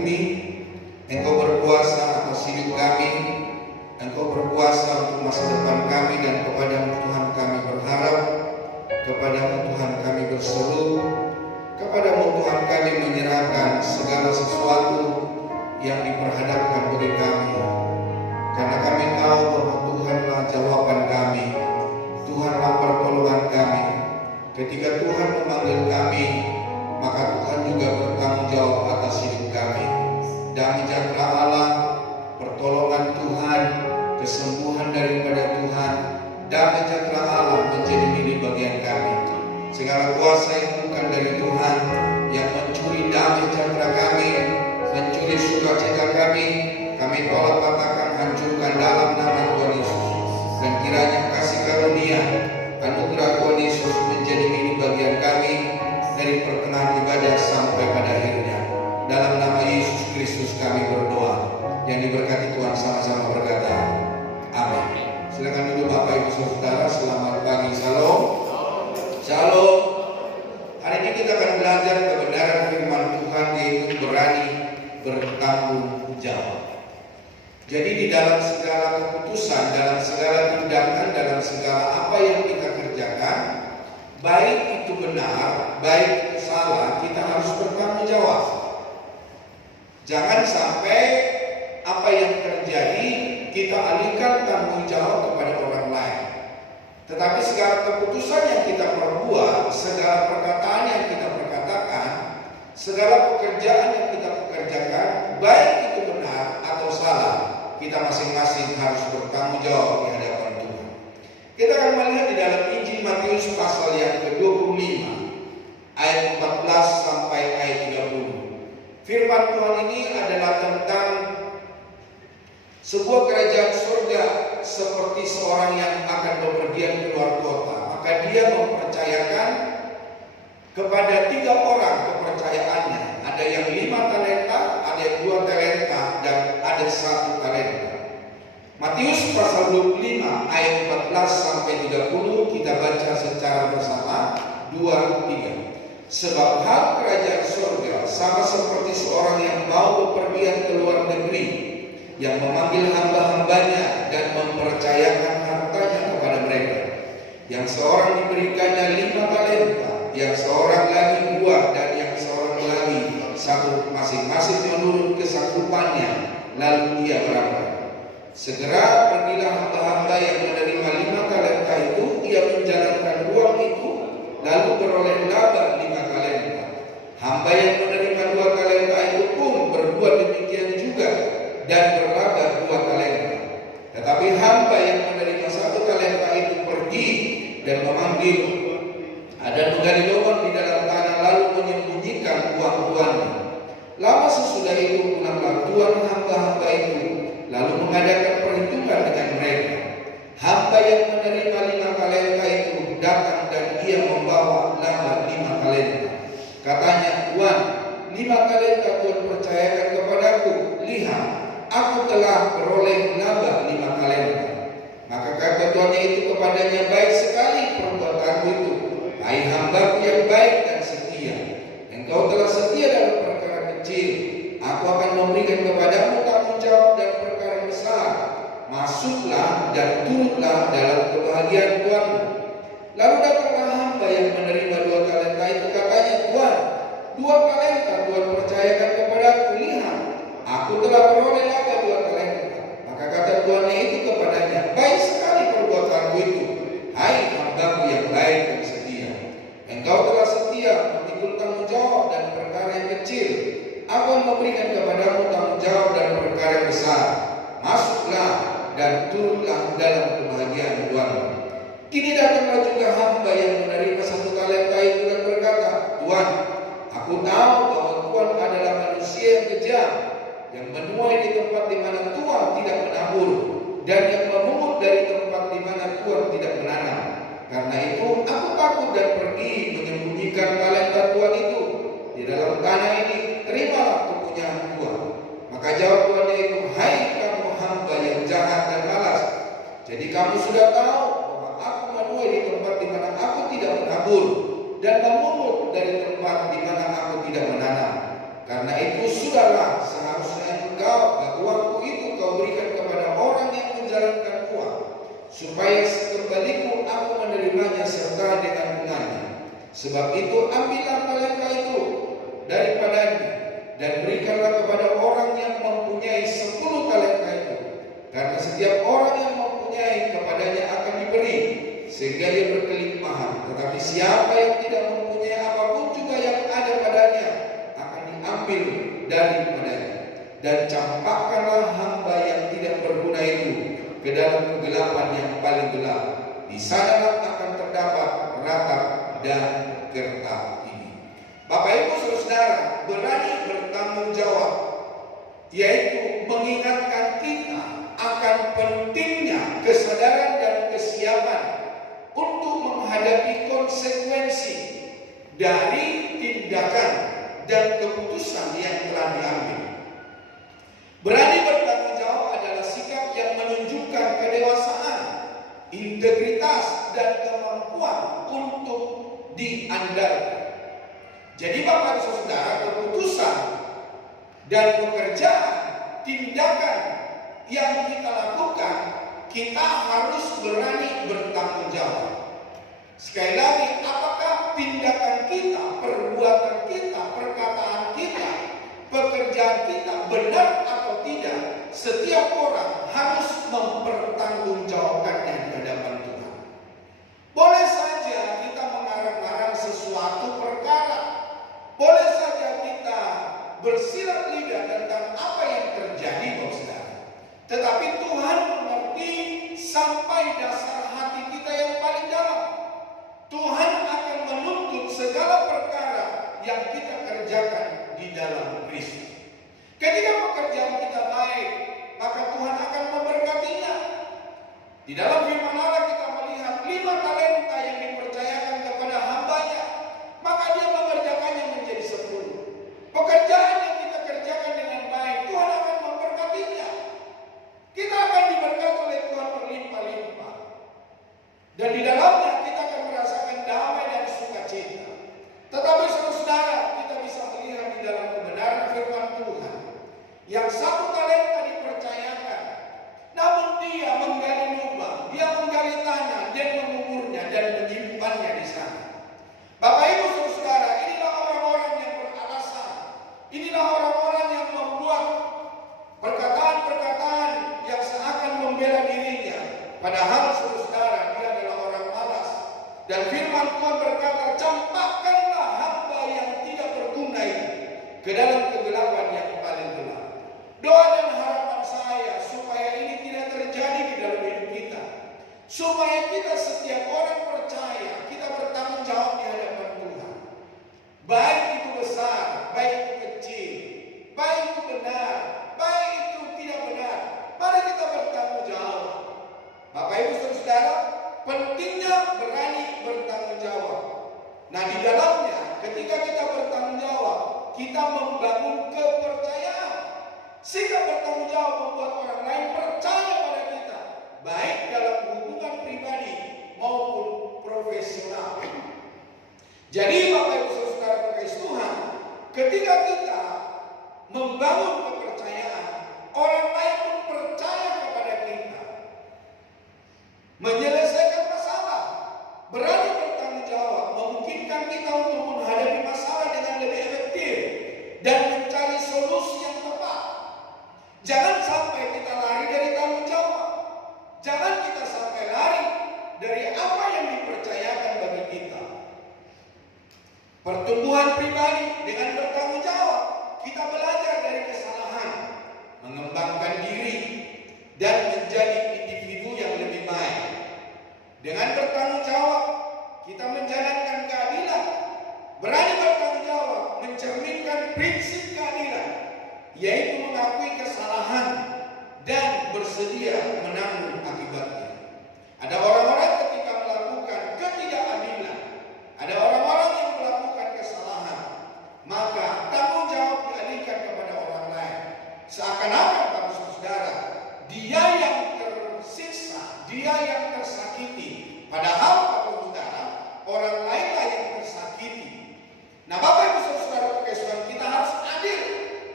bumi. Engkau berkuasa atas hidup kami, Engkau berkuasa untuk masa depan kami, dan kepadamu Tuhan kami berharap, kepadamu Tuhan kami berseru, kepadamu Tuhan kami menyerahkan segala sesuatu yang diperhadapkan bagi kami. Karena kami tahu bahwa Tuhanlah jawaban kami, Tuhanlah pertolongan kami. Ketika Tuhan memanggil kami, maka Tuhan juga bertanggung jawab atas hidup kami. Damai sejahtera Allah, pertolongan Tuhan, kesembuhan daripada Tuhan, damai sejahtera Allah menjadi milik bagian kami. Segala kuasa yang bukan dari Tuhan, yang mencuri damai sejahtera kami, mencuri sukacita kami tolak, patahkan, hancurkan dalam nama Tuhan Yesus. Dan kiranya kasih karunia, anugerah Tuhan Yesus menjadi milik bagian kami dari pertengahan ibadah sampai pada akhirnya. Dalam nama Yesus Kristus kami berdoa. Yang diberkati Tuhan sama-sama berkata, amin. Silakan duduk Bapak Ibu Saudara. Selamat pagi, Shalom. Shalom. Hari ini kita akan belajar kebenaran firman Tuhan, yaitu berani bertanggung jawab. Jadi di dalam segala keputusan, dalam segala tindakan, dalam segala apa yang kita kerjakan, baik itu benar, baik itu salah, kita harus bertanggung jawab. Jangan sampai apa yang terjadi kita alihkan tanggung jawab kepada orang lain. Tetapi segala keputusan yang kita perbuat, segala perkataan yang kita perkatakan, segala pekerjaan yang kita pekerjakan, baik itu benar atau salah, kita masing-masing harus bertanggung jawab di hadapan Tuhan. Kita akan melihat di dalam Injil Matius pasal yang ke-25 ayat 14 sampai ayat 30. Firman Tuhan ini adalah tentang sebuah kerajaan surga seperti seorang yang akan bepergian keluar kota. Maka dia mempercayakan kepada 3 orang kepercayaannya. Ada yang 5 talenta, ada yang 2 talenta, dan ada 1 talenta. Matius pasal 25 ayat 14 sampai 30 kita baca secara bersama 2-3. Sebab hal kerajaan surga sama seperti seorang yang mau bepergian ke luar negeri, yang memanggil hamba-hambanya dan mempercayakan hartanya kepada mereka. Yang seorang diberikannya 5 talenta, yang seorang lagi 2, dan yang seorang lagi 1, masing-masing menurut kesanggupannya. Lalu ia berangkat. Segera pergilah hamba-hamba yang menerima 5 talenta itu, ia menjalankan uang itu, lalu beroleh laba 5 talenta. Hamba yang menerima 2 talenta itu pun berbuat demikian juga, dan berlaba 2 talenta. Tetapi hamba yang menerima 1 talenta itu pergi dan memanggil, ada menggali lubang di dalam tanah, lalu menyembunyikan uang tuannya. Lama sesudah itu pulanglah tuan hamba-hamba itu, lalu mengadakan perhitungan dengan mereka. Hamba yang menerima 5 talenta itu datang dan ia membawa laba 5 talenta. Katanya, Tuan, 5 talenta Tuhan percayakan kepadaku. Lihat, aku telah beroleh laba 5 talenta. Maka kata tuannya itu kepadanya, baik sekali perbuatanmu itu, hai hambaku yang baik dan setia. Engkau telah setia dalam perkara kecil, aku akan memberikan kepadamu tanggung jawab dan perkara besar. Masuklah dan turutlah dalam kebahagiaan Tuanmu. Lalu datanglah hamba yang menerima 2 talenta itu. Katanya, Tuan, 2 talenta Tuhan percayakan kepadaku. Lihat, aku telah beroleh laba 2 talenta. Maka kata tuannya itu kepadanya, baik sekali perbuatanmu itu, hai hambaku yang baik dan setia. Engkau telah setia memikul tanggung jawab dan perkara yang kecil, aku memberikan kepadamu tanggung jawab dan perkara yang besar. Masuklah dan turutlah dalam kebahagiaan Tuanmu. Kini datanglah juga hamba yang menerima 1 talenta itu dan berkata, Tuan, aku tahu bahwa Tuan adalah manusia yang kejam, yang menuai di tempat di mana Tuan tidak menabur, dan yang memungut dari tempat di mana Tuan tidak menanam. Karena itu aku takut dan pergi menyembunyikan talenta Tuan itu di dalam tanah ini. Terimalah kepunyaan Tuan. Maka jawab tuannya itu, hai kamu hamba yang jahat dan malas. Jadi kamu sudah tahu bahwa aku menuai di tempat di mana aku tidak menabur, dan memungut dari tempat di mana aku tidak menanam. Karena itu sudahlah, seharusnya uangku itu kau berikan kepada orang yang menjalankan uang, supaya sekembaliku aku menerimanya serta dengan bunganya. Sebab itu ambillah talenta itu daripadanya dan berikanlah kepada orang yang mempunyai 10 talenta itu. Karena setiap orang yang mempunyai kepadanya akan diberi, sehingga dia berkelimpahan. Tetapi siapa yang tidak mempunyai apapun juga yang ada padanya akan diambil daripadanya. Dan campakkanlah hamba yang tidak berguna itu ke dalam kegelapan yang paling gelap. Di sanalah akan terdapat ratap dan gertak ini. Bapak Ibu Saudara, berani bertanggung jawab, yaitu mengingatkan kita akan pentingnya kesadaran dan kesiapan untuk menghadapi konsekuensi dari tindakan dan keputusan yang telah diambil. Berani bertanggung jawab adalah sikap yang menunjukkan kedewasaan, integritas, dan kemampuan untuk diandalkan. Jadi Bapak dan Saudara, keputusan dan pekerjaan, tindakan yang kita lakukan, kita harus berani bertanggung jawab. Sekali lagi, apakah tindakan kita, perbuatan kita, perkataan kita, pekerjaan kita benar atau tidak? Setiap orang harus mempertanggungjawabkannya di hadapan Tuhan. Boleh saja kita mengarang-arang sesuatu perkara, boleh saja kita bersilat lidah tentang apa yang terjadi, Saudara. Tetapi Tuhan mengerti sampai dasar hati kita yang paling dalam. Tuhan akan menuntut segala perkara yang kita kerjakan di dalam Kristus. Ketika pekerjaan kita baik, maka Tuhan akan memberkatinya. Di dalam firman Allah kita melihat 5 talenta yang dipercayakan kepada hambanya, maka dia mengerjakannya menjadi 10. Pekerjaan yang kita kerjakan dengan baik, Tuhan akan memberkatinya. Kita akan diberkati oleh Tuhan berlimpah-limpah. Dan di dalamnya kita akan merasakan damai dan sukacita. Tetapi saudara, kita bisa melihat di dalam kebenaran firman Tuhan, yang 1 talenta dipercayakan, namun dia menggali lubang, dia menggali tanah, dan menguburnya dan menyimpannya di sana. Bapak Ibu Saudara, inilah orang-orang yang beralasan, inilah orang-orang yang membuat perkataan-perkataan yang seakan membela dirinya, padahal saudara, dia adalah orang malas. Dan firman Tuhan berkata, campakkanlah hamba yang tidak berguna itu ke dalam kegelapan yang paling gelap. Doa dan harapan saya supaya ini tidak terjadi di dalam hidup kita, supaya kita setiap orang percaya kita bertanggung jawab di hadapan Tuhan. Baik itu besar, baik itu kecil, baik itu benar, baik itu tidak benar, mari kita bertanggung jawab. Bapak Ibu Saudara, pentingnya berani bertanggung jawab. Nah, di dalamnya ketika kita bertanggung jawab, kita membangun kepercayaan. Sikap bertanggung jawab membuat orang lain percaya pada kita, baik dalam hubungan pribadi maupun profesional. Jadi Bapak Ibu Saudara terkasih Tuhan, ketika kita membangun kepercayaan, orang lain pun percaya kepada kita. Menyelesaikan masalah, berani bertanggung jawab, memungkinkan kita untuk menghadapi masalah dengan lebih efektif dan mencari solusi yang tepat. Jangan sampai kita lari dari tanggung jawab. Jangan kita sampai lari dari apa yang dipercayakan bagi kita. Pertumbuhan pribadi dengan bertanggung jawab, kita belajar dari kesalahan, mengembangkan diri, dan menjadi individu yang lebih baik. Dengan bertanggung jawab, kita menjalankan keadilan. Berani bertanggung jawab, mencerminkan prinsip keadilan, yaitu mengakui kesalahan dan bersedia menanggung akibatnya. Ada orang-orang ketika melakukan ketidakadilan, ada orang-orang yang melakukan kesalahan, maka tanggung jawab dialihkan kepada orang lain. Seakan-akan Bapak Saudara, dia yang tersiksa, dia yang tersakiti, padahal Bapak Saudara, orang lainlah yang tersakiti. Nah, Bapak Ibu Saudara, kita harus adil.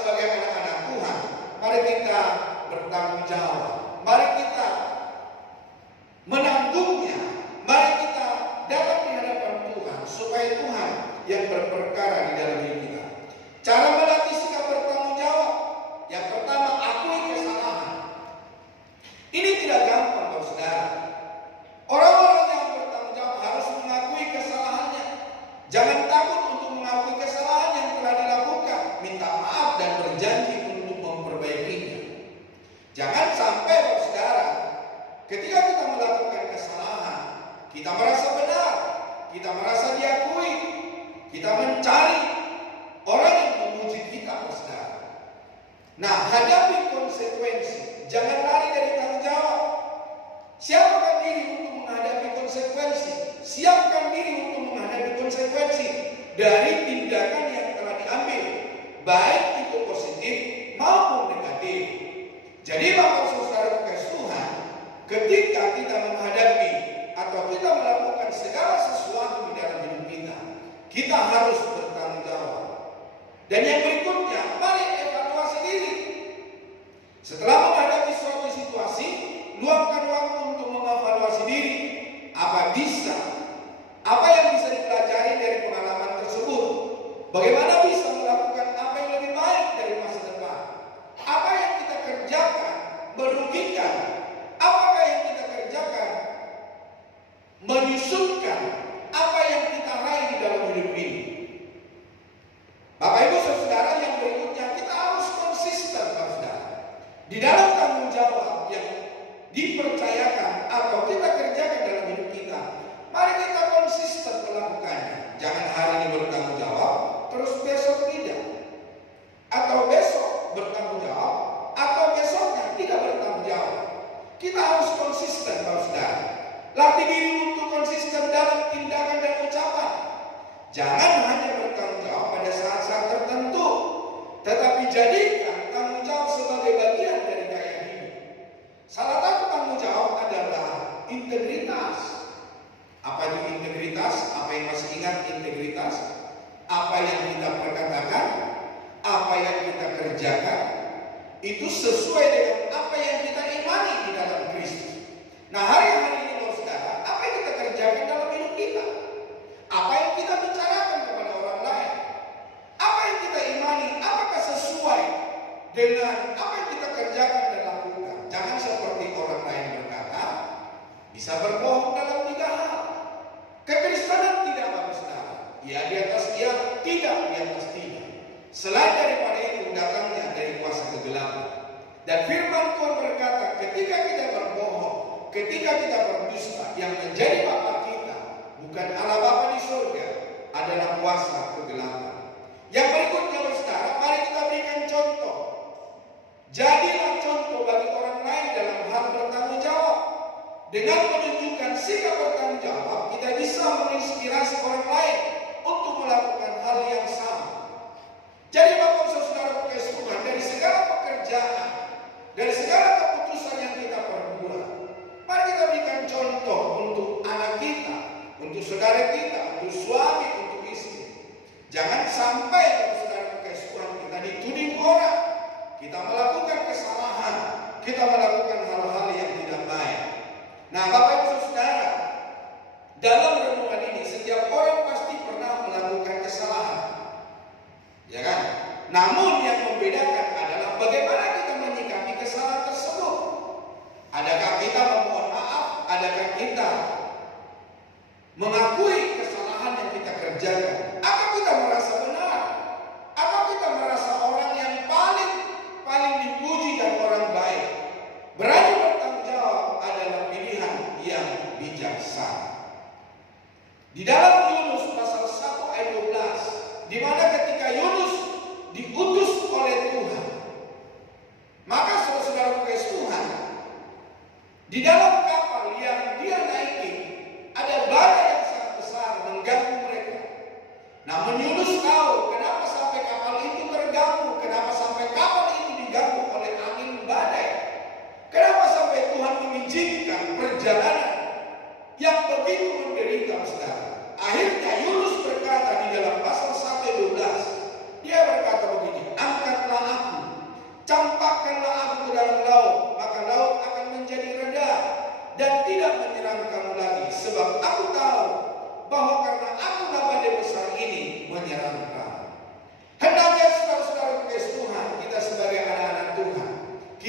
sebagai anak-anak Tuhan, mari kita bertanggung jawab. Mari kita menanggungnya. Mari kita dapat di hadapan Tuhan, supaya Tuhan yang berperkara di dalam hidup kita. Cara melatih sikap bertanggung jawab. Yang pertama, akui kesalahan. Ini tidak gampang, saudara. Orang-orang yang bertanggung jawab harus mengakui kesalahannya. Jangan takut untuk mengakui kesalahan yang telah dilakukan. Minta maaf dan berjanji untuk memperbaikinya. Jangan sampai, saudara, ketika kita melakukan kesalahan, kita merasa benar, kita merasa diakui, kita mencari orang yang memuji kita, saudara. Nah, hadapi konsekuensi. Jangan lari dari tanggung jawab. Siapkan diri untuk menghadapi konsekuensi. Siapkan diri untuk menghadapi konsekuensi dari tindakan yang telah diambil, baik itu positif maupun negatif. Jadi Bapak Saudara kasih Tuhan, ketika kita menghadapi atau kita melakukan segala sesuatu di dalam hidup kita, kita harus bertanggung jawab. Dan yang berikutnya, mari evaluasi diri. Setelah menghadapi suatu situasi, luangkan waktu untuk mengevaluasi diri. Apa yang bisa dipelajari dari pengalaman tersebut? Bagaimana bisa melakukan apa yang lebih baik dari masa depan? Apa yang kita kerjakan merugikan? Apakah yang kita kerjakan menyusulkan apa yang kita raih di dalam hidup ini? Bapak Ibu Saudara, yang berikutnya kita harus konsisten, saudara, di dalam tanggung jawab yang dipercayakan atau kita kerjakan dalam hidup kita. Mari kita konsisten melakukannya. Jangan hari ini bertanggung jawab, terus besok tidak. Atau besok bertanggung jawab, atau besoknya tidak bertanggung jawab. Kita harus konsisten, saudara. Latih diri untuk konsisten dalam tindakan dan ucapan. Jangan hanya bertanggung jawab pada saat-saat tertentu, tetapi jadikan tanggung jawab sebagai bagian dari gaya hidup. Salah satu tanggung jawab adalah integritas. Apa itu integritas? Apa yang masih ingat integritas? Apa yang kita perkatakan, apa yang kita kerjakan, itu sesuai dengan apa yang kita imani di dalam Kristus. Nah, hari-hari ini, saudara, apa yang kita kerjakan dalam hidup kita? Apa yang kita bicarakan kepada orang lain? Apa yang kita imani? Apakah sesuai dengan apa yang kita kerjakan dan lakukan? Jangan seperti orang lain berkata, bisa berbohong dalam 3 hal. Kekristenan tidak bagus, saudara. Ya di atas ya, tidak di atas tidak. Selain daripada itu datangnya dari kuasa kegelapan. Dan firman Tuhan berkata, ketika kita berbohong, ketika kita berdusta, yang menjadi bapa kita bukan Allah Bapa di surga, adalah kuasa kegelapan. Yang berikutnya, saudara, mari kita berikan contoh. Jadilah contoh bagi orang lain dalam hal bertanggung jawab. Dengan menunjukkan sikap bertanggung jawab, kita bisa menginspirasi orang lain untuk melakukan hal yang sama. Jadi Bapak Saudara kasih Tuhan, dari segala pekerjaan, dari segala keputusan yang kita perbuat, mari kita berikan contoh untuk anak kita, untuk saudara kita, untuk suami, untuk istri. Jangan sampai Bapak Saudara kasih Tuhan, kita dituding orang, kita melakukan kesalahan, kita melakukan hal-hal yang tidak baik. Nah, Bapak Ibu Saudara, dalam renungan ini setiap orang pasti pernah melakukan kesalahan, ya kan? Namun yang membedakan adalah bagaimana kita menyikapi kesalahan tersebut. Adakah kita memohon maaf? Adakah kita mengakui kesalahan yang kita kerjakan? Atau kita merasa benar? Atau kita merasa orang yang paling dipuji dan orang baik? Berani bertanggung jawab adalah pilihan yang bijaksana. Di dalam Yunus pasal 1 ayat 12, di mana ketika Yunus diutus oleh Tuhan, maka saudara-saudara kasih Tuhan, di dalam kapal yang dia naiki ada badai yang sangat besar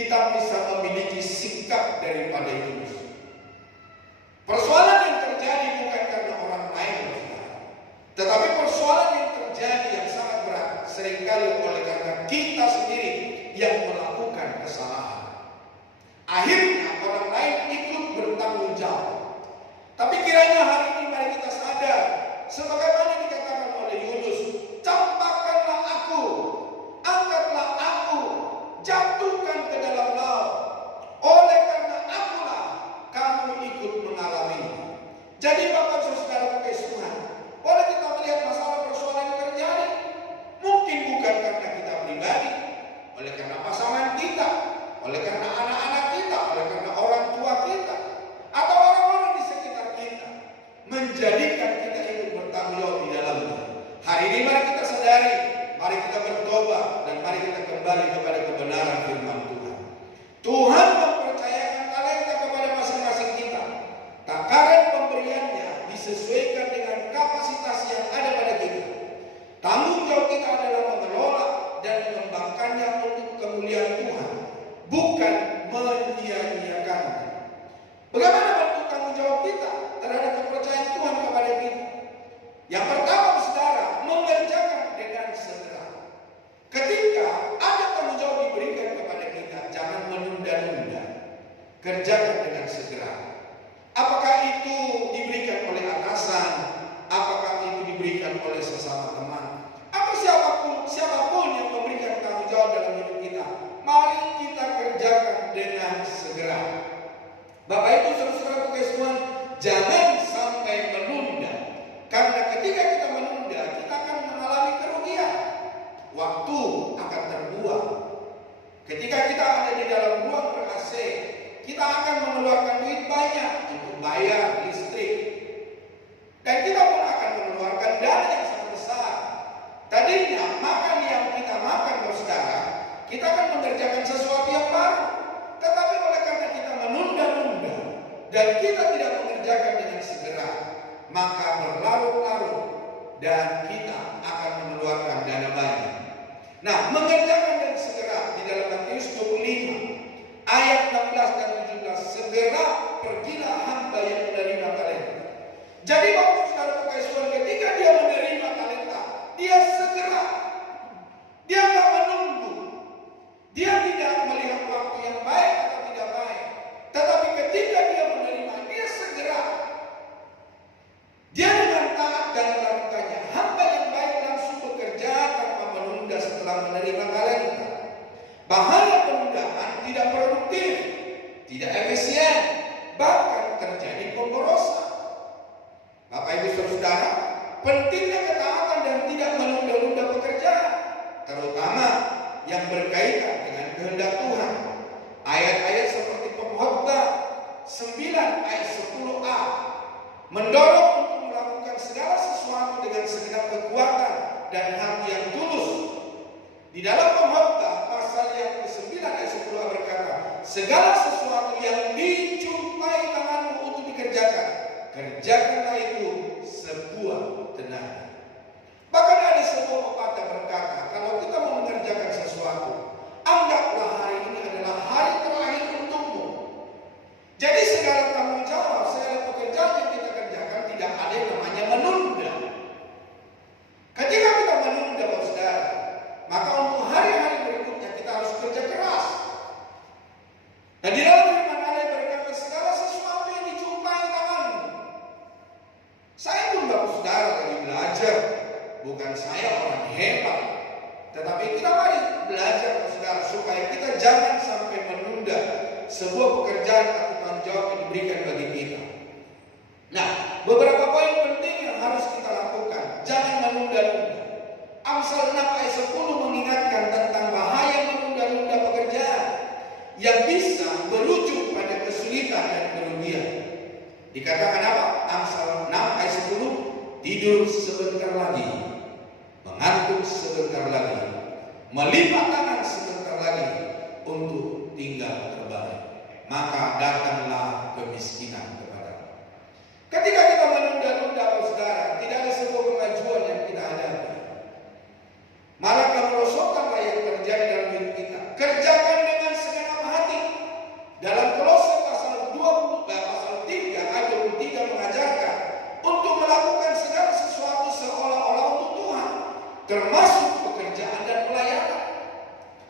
kita bisa memiliki sikap daripada Yunus. Persoalan yang terjadi bukan karena orang lain, tetapi persoalan yang terjadi yang sangat berat seringkali oleh karena kita sendiri yang melakukan kesalahan. Akhirnya orang lain ikut bertanggung jawab. Tapi kiranya hari ini mari kita sadar, sebagaimana dikatakan oleh Yunus, campakkanlah aku, angkatlah aku, jatuhkan ke dalam laut. Oleh karena akulah kamu ikut mengalami. Jadi Bapak Saudara kasih Tuhan, boleh kita melihat masalah persoalan yang terjadi. Mungkin bukan karena kita pribadi, oleh karena pasangan kita, oleh karena anak-anak kita, oleh karena orang tua kita, atau orang-orang di sekitar kita, menjadikan kita ikut bertanggung jawab di dalamnya. Hari ini mari kita sadari, mari kita bertobat, dan mari kita kembali kepada kebenaran firman Tuhan. Tuhan mempercayakan talenta kepada masing-masing kita. Takaran pemberiannya disesuaikan dengan kapasitas yang ada pada kita. Tanggung jawab kita adalah mengelola dan mengembangkannya untuk kemuliaan Tuhan, bukan menyia-nyiakannya. Bagaimana bentuk tanggung jawab kita terhadap kepercayaan Tuhan kepada kita? Yang pertama, saudara, mengerjakan dengan segera. Ketika ada tanggung jawab diberikan kepada kita, jangan menunda-nunda. Kerjakan dengan segera. Apakah itu diberikan oleh atasan? Apakah itu diberikan oleh sesama teman? Atau siapapun yang memberikan tanggung jawab dalam hidup kita, mari kita kerjakan dengan segera. Bapak Ibu saudara kasih Tuhan, jangan sampai menunda. Karena ketika kita menunda, kita akan mengalami kerugian. Waktu akan terbuang. Ketika kita ada di dalam ruang ber-AC, kita akan mengeluarkan duit banyak untuk bayar listrik. Dan kita pun akan mengeluarkan dana yang sangat besar. Tadinya makan yang kita makan, saudara, kita akan mengerjakan sesuatu yang baru. Tetapi oleh karena kita menunda-nunda dan kita tidak mengerjakan dengan segera, maka berlarut-larut dan kita akan mengeluarkan dana banyak. Nah, mengerjakan dengan segera di dalam Matius 25 ayat 16 dan 17, segera pergilah hamba yang menerima talenta. Jadi waktu saudara kasih Tuhan, ketika dia menerima talenta, dia segera, dia tak menunggu, dia tidak melihat waktu yang baik atau tidak baik, tetapi ketika dia menerima, dia segera, dia dengan taat dan melakukannya. Hamba yang baik langsung bekerja tanpa menunda setelah menerima talenta. Bahaya penundaan tidak produktif, tidak efisien, bahkan terjadi pemborosan. Bapak Ibu saudara, pentingnya ketaatan dan tidak menunda-nunda pekerjaan, terutama yang berkaitan dengan kehendak Tuhan. Ayat-ayat seperti Pengkhotbah 9 ayat 10a mendorong untuk melakukan segala sesuatu dengan segenap kekuatan dan hati yang tulus. Di dalam Pengkhotbah pasal yang ke-9 ayat 10a berkata, segala sesuatu yang dijumpai tanganmu untuk dikerjakan, kerjakanlah itu sebuah tenaga. Bahkan ada sebuah pepatah berkata, kalau kita mau mengerjakan sesuatu, anggaplah hari ini adalah hari terakhir untukmu. Jadi segala tanggung jawab, segala pekerjaan yang kita kerjakan tidak ada yang namanya menunda. Ketika kita menunda, saudara, maka untuk hari-hari berikutnya kita harus kerja keras. Nah, di dalam firman Allah berkata, segala sesuatu yang dijumpai tanganmu. Saya pun bapak saudara lagi belajar, bukan saya orang hebat, tetapi kita mari belajar saudara, supaya kita jangan sampai menunda sebuah pekerjaan atau tanggung jawab yang diberikan bagi kita. Nah, beberapa poin penting yang harus kita lakukan, jangan menunda-nunda. Amsal 6 ayat 10 mengingatkan tentang bahaya menunda-nunda pekerjaan yang bisa berujung pada kesulitan dan kerugian. Dikatakan apa? Amsal 6 ayat 10, tidur sebentar lagi, mengantuk sebentar lagi, melipat tangan sebentar lagi untuk tinggal terbalik, maka datanglah kemiskinan kepadamu. Ketika kita menunda-nunda, saudara, tidak ada sebuah kemajuan yang kita hadapi. Malah kemerosotanlah yang terjadi dalam hidup kita. Kerjakan dengan segenap hati.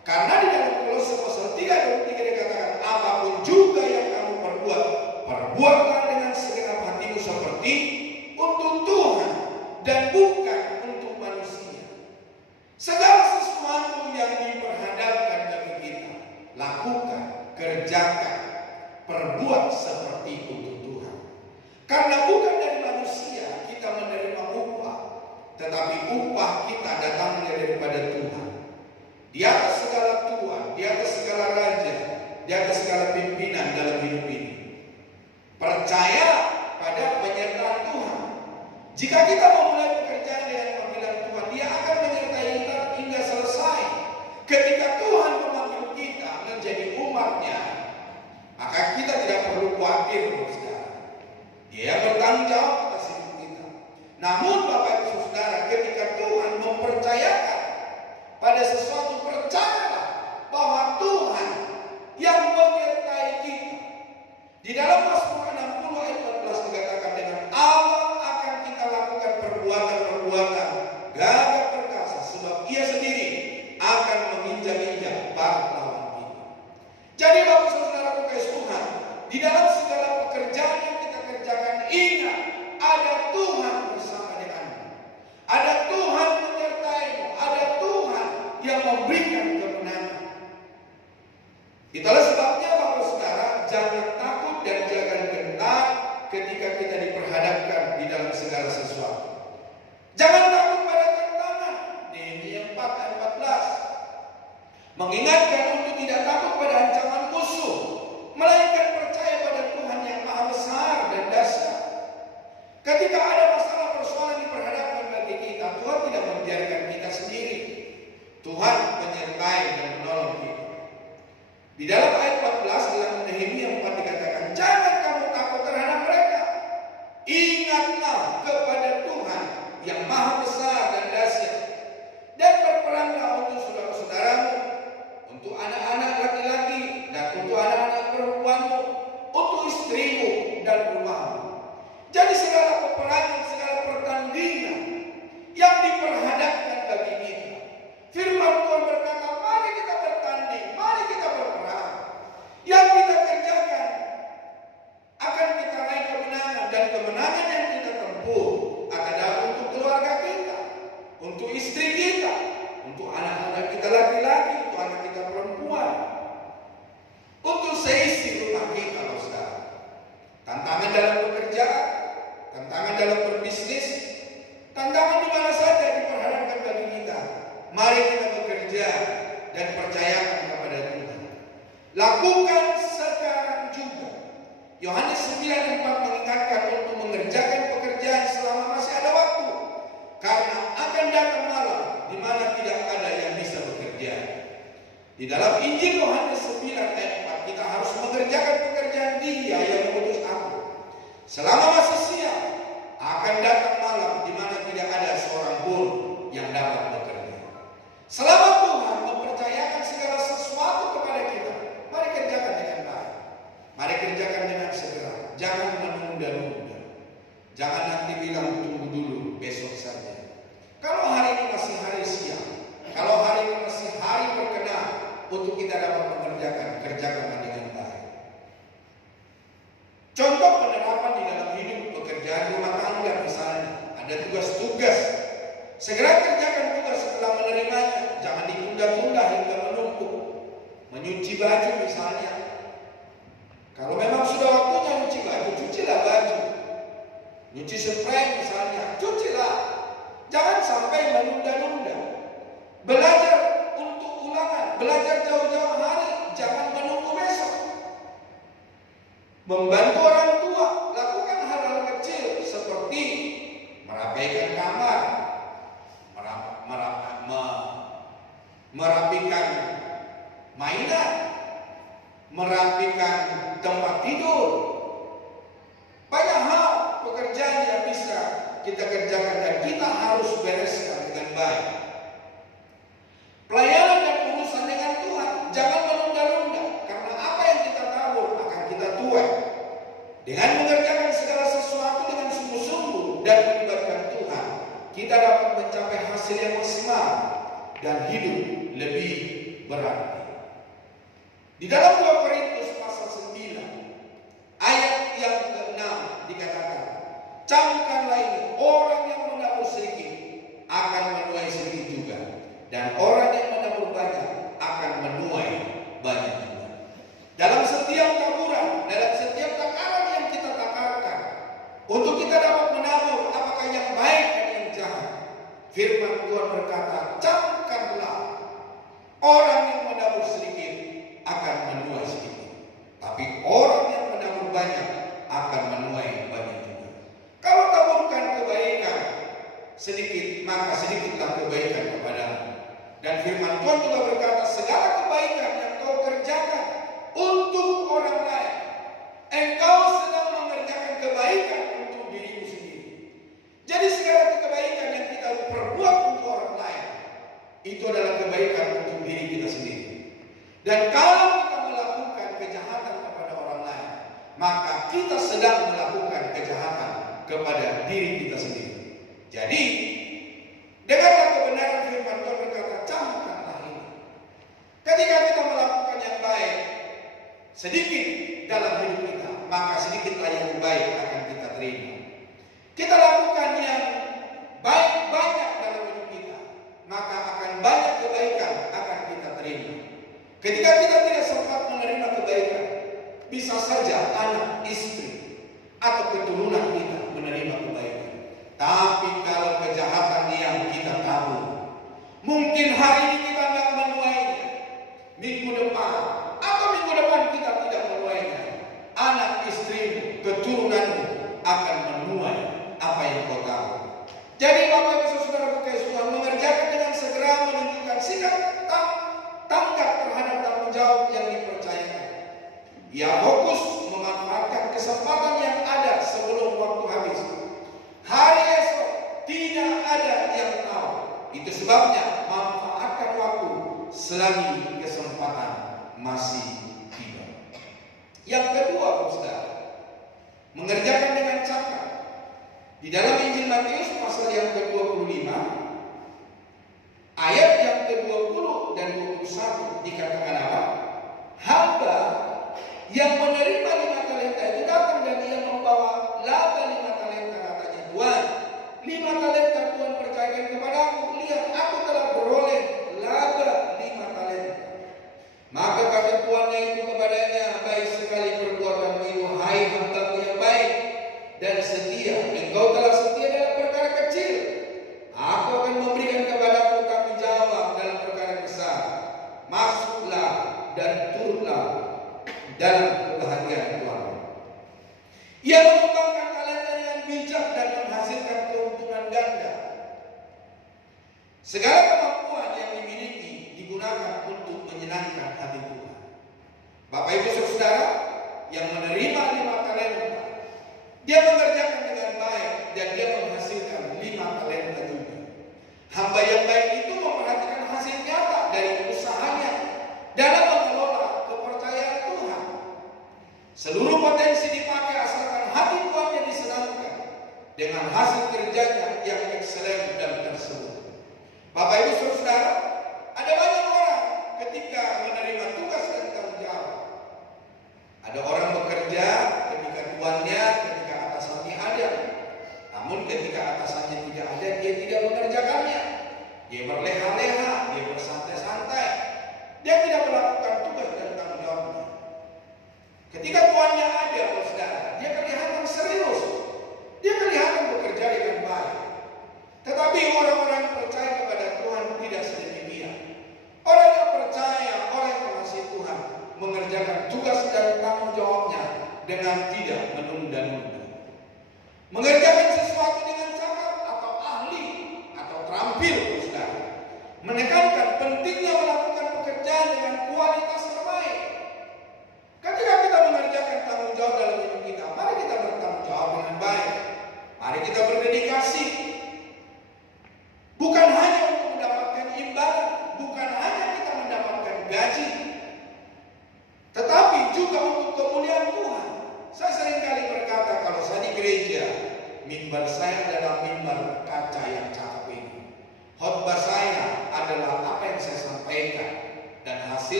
Karena di dalam Kolose pasal 3 ayat 3 dikatakan, apapun juga yang kamu perbuat, perbuatlah dengan segenap hatimu seperti untuk Tuhan dan bukan untuk manusia. Segala sesuatu yang diperhadapkan bagi kita, lakukan, kerjakan, perbuat seperti untuk Tuhan. Karena bukan dari manusia kita menerima upah, tetapi upah kita datangnya daripada Tuhan. Di atas segala tuan, di atas segala raja, di atas segala pimpinan dalam hidup ini. Percaya pada penyertaan Tuhan. Jika kita memulai pekerjaan dengan panggilan Tuhan, Dia akan menyertai kita hingga selesai. Ketika Tuhan memanggil kita menjadi umat-Nya, maka kita tidak perlu khawatir, saudara. Dia yang bertanggung jawab atas hidup kita. Namun Bapak Ibu Saudara, ketika Tuhan mempercayakan pada sesuatu, percayalah bahwa Tuhan yang menyertai kita. Di dalam Mazmur 60 ayat 14 dikatakan, dengan Allah akan kita lakukan perbuatan-perbuatan gagah perkasa, sebab Ia sendiri akan menginjak-injak barat lawan kita. Jadi Bapak Saudara kasih Tuhan, di dalam segala pekerjaan yang kita kerjakan, ingat ada Tuhan bersama denganmu. Ada Tuhan menyertaimu, ada Tuhan yang memberikan kemenangan. Itulah sebabnya Bapak Saudara, jangan takut dan jangan gentar ketika kita diperhadapkan di dalam segala sesuatu. Jangan takut pada tantangan. Nehemia 4 ayat 14 mengingatkan untuk tidak takut pada ancaman musuh, melainkan percaya pada Tuhan yang Maha Besar dan dahsyat. Ketika ada masalah persoalan diperhadapkan bagi kita, Tuhan tidak membiarkan kita sendiri. Tuhan menyertai dan menolong kita. Di dalam ayat 14 dalam Nehemia 4 dikatakan, jangan kamu takut terhadap mereka. Ingatlah kepada Tuhan yang Maha Besar dan dahsyat, dan berperanglah untuk saudara-saudaramu, untuk anak-anak laki-laki dan untuk anak-anak perempuanmu, untuk istrimu dan rumahmu. Jadi segala peperangan, segala pertandingan yang diperhadapkan bagi kita, firman Tuhan berkata, mari kita bertanding, mari kita berperang. Yang kita kerjakan akan kita raih kemenangan, dan kemenangan yang kita tempuh akan datang untuk keluarga kita, untuk istri kita, untuk anak-anak kita laki-laki, untuk anak kita perempuan, untuk seisi rumah kita, saudara. Tantangan dalam pekerjaan, tantangan dalam berbisnis, tantangan di mana saja diperhadapkan bagi kita, mari kita bekerja dan percayakan kepada Tuhan. Lakukan sekarang juga. Yohanes 9:4 mengingatkan untuk mengerjakan pekerjaan selama masih ada waktu, karena akan datang malam di mana tidak ada yang bisa bekerja. Di dalam Injil Yohanes 9 ayat 4, kita harus mengerjakan pekerjaan Dia yang mengutus aku. Selama masih siang, akan datang malam di mana tidak ada seorang pun yang dapat bekerja. Selama Tuhan mempercayakan segala sesuatu kepada kita, mari kerjakan dengan baik. Mari kerjakan dengan segera. Jangan menunda-nunda. Jangan nanti bilang tunggu dulu, besok saja. Kalau hari ini masih hari siang, kalau hari ini masih hari berkenan untuk kita dapat mengerjakan, kerjakan dengan baik. Contoh penerapan di dalam hidup pekerjaan rumah tangga misalnya, ada tugas-tugas. Segera kerjakan tugas setelah menerimanya, jangan ditunda-tunda hingga menumpuk. Menyuci baju misalnya, kalau memang sudah waktunya nyuci baju, cucilah baju. Nyuci spray misalnya, cucilah. Jangan sampai menunda-nunda. Belajar untuk ulangan, belajar jauh-jauh hari, jangan menunggu besok. Membantu orang tua, lakukan hal-hal kecil seperti merapaikan kamar, merapikan mainan, merapikan tempat tidur. Banyak hal pekerjaan yang bisa kita kerjakan dan kita harus bereskan dengan baik. Pelayanan dan urusan dengan Tuhan, jangan menunda-nunda, karena apa yang kita tabur akan kita tuai. Dengan mengerjakan segala sesuatu dengan sungguh-sungguh dan melibatkan Tuhan, kita dapat mencapai hasil yang maksimal dan hidup lebih berarti. berarti. Di dalam 2 Korintus pasal 9 ayat yang ke-6 dikatakan, camkanlah ini, orang yang menabur sedikit akan menuai sedikit juga, dan orang yang menabur banyak akan menuai banyak juga. Dalam setiap taburan, dalam setiap takaran yang kita takarkan, untuk kita dapat menabur apakah yang baik dan yang jahat, firman Tuhan berkata, camkanlah, orang yang menabur sedikit akan menuai sedikit, tapi orang yang menabur banyak akan menuai banyak juga. Kalau taburkan kebaikan sedikit, maka sedikitlah kebaikan kepadamu. Dan firman Tuhan juga berkata, segala kebaikan yang kau kerjakan untuk orang lain, engkau sedang mengerjakan kebaikan untuk dirimu sendiri. Jadi segala kebaikan yang kita perbuat untuk orang lain, itu adalah kebaikan untuk diri kita sendiri. Dan kalau kita melakukan kejahatan kepada orang lain, maka kita sedang melakukan kejahatan kepada diri kita sendiri. Jadi, dengarlah kebenaran firman Tuhan berkata, camkanlah ini. Ketika kita melakukan yang baik sedikit dalam hidup kita, maka sedikitlah yang baik akan kita terima. Kita lakukan yang baik banyak dalam hidup kita, maka akan banyak kebaikan akan kita terima. Ketika kita tidak sempat menerima kebaikan, bisa saja anak, istri, atau keturunan kita menerima kebaikan. Tapi kalau kejahatan yang kita tahu, mungkin hari ini kita nggak menuainya, minggu depan atau minggu depan kita tidak menuainya, anak, istrimu, keturunanmu akan menuai apa yang kau tahu. Jadi Bapak Ibu Saudara kekasih Tuhan, mengerjakan dengan segera menunjukkan sikap tanggap terhadap tanggung jawab yang dipercayakan. Ia fokus memanfaatkan kesempatan yang ada sebelum waktu habis. Hari esok tidak ada yang tahu. Itu sebabnya manfaatkan waktu selagi kesempatan masih tiba. Yang kedua, Saudara, mengerjakan dengan cakap. Di dalam Injil Matius pasal yang ke-25 ayat yang ke-20 dan 21 dikatakan apa? Hamba yang menerima 5 talenta itu datang dan ia membawa laba 5 talenta, katanya, Tuhan, 5 talenta Tuhan percayakan kepadaku, lihat aku telah beroleh laba 5 talenta. Maka kata tuannya itu kepadanya, baik sekali perbuatanmu itu, hai hambaku yang baik dan setia, engkau telah setia dalam perkara kecil, aku akan memberikan kepadamu tanggung jawab dalam perkara besar. Masuklah dan turutlah dalam kebahagiaan Tuhan. Ia mengembangkan talenta dengan bijak dan menghasilkan keuntungan ganda. Segala kemampuan yang dimiliki digunakan untuk menyenangkan hati Tuhan. Bapak Ibu Saudara yang menerima 5 talenta, dia mengerjakan dengan baik dan dia menghasilkan 5 talenta juga. Hamba yang baik itu memperhatikan hasil nyata dari usahanya dalam mengelola kepercayaan Tuhan. Seluruh potensi dipakai asalkan hati Tuhannya disenangkan dengan hasil kerjanya yang ekselen dan tersebut. Bapak Ibu Saudara, ada banyak orang ketika menerima tugas dan tanggung jawab. Ada orang bekerja ketika tuannya, ketika atasannya ada. Namun ketika atasannya tidak ada, dia tidak mengerjakannya. Dia berleha-leha, dia bersantai-santai. Dia tidak melakukan tugas dan tanggung jawabnya. Ketika tuannya ada, saudara, dia kelihatan serius. Dia kelihatan bekerja dengan baik. Tetapi orang-orang yang percaya kepada Tuhan tidak sedemikian. Orang yang percaya, orang yang mengasihi Tuhan, mengerjakan tugas dan tanggung jawabnya dengan tidak menunda-nunda. Mengerjakan sesuatu dengan cakap atau ahli atau terampil, saudara. Menekankan pentingnya melakukan pekerjaan dengan kualitas terbaik. Ketika kita mengerjakan tanggung jawab dalam hidup kita, mari kita bertanggung jawab dengan baik. Mari kita berdedikasi. Bukan hanya untuk mendapatkan imbalan, bukan hanya kita mendapatkan gaji, tetapi juga untuk kemuliaan Tuhan. Saya seringkali berkata, kalau saya di gereja, mimbar saya adalah mimbar kaca yang cakep ini. Khotbah saya adalah apa yang saya sampaikan, dan hasil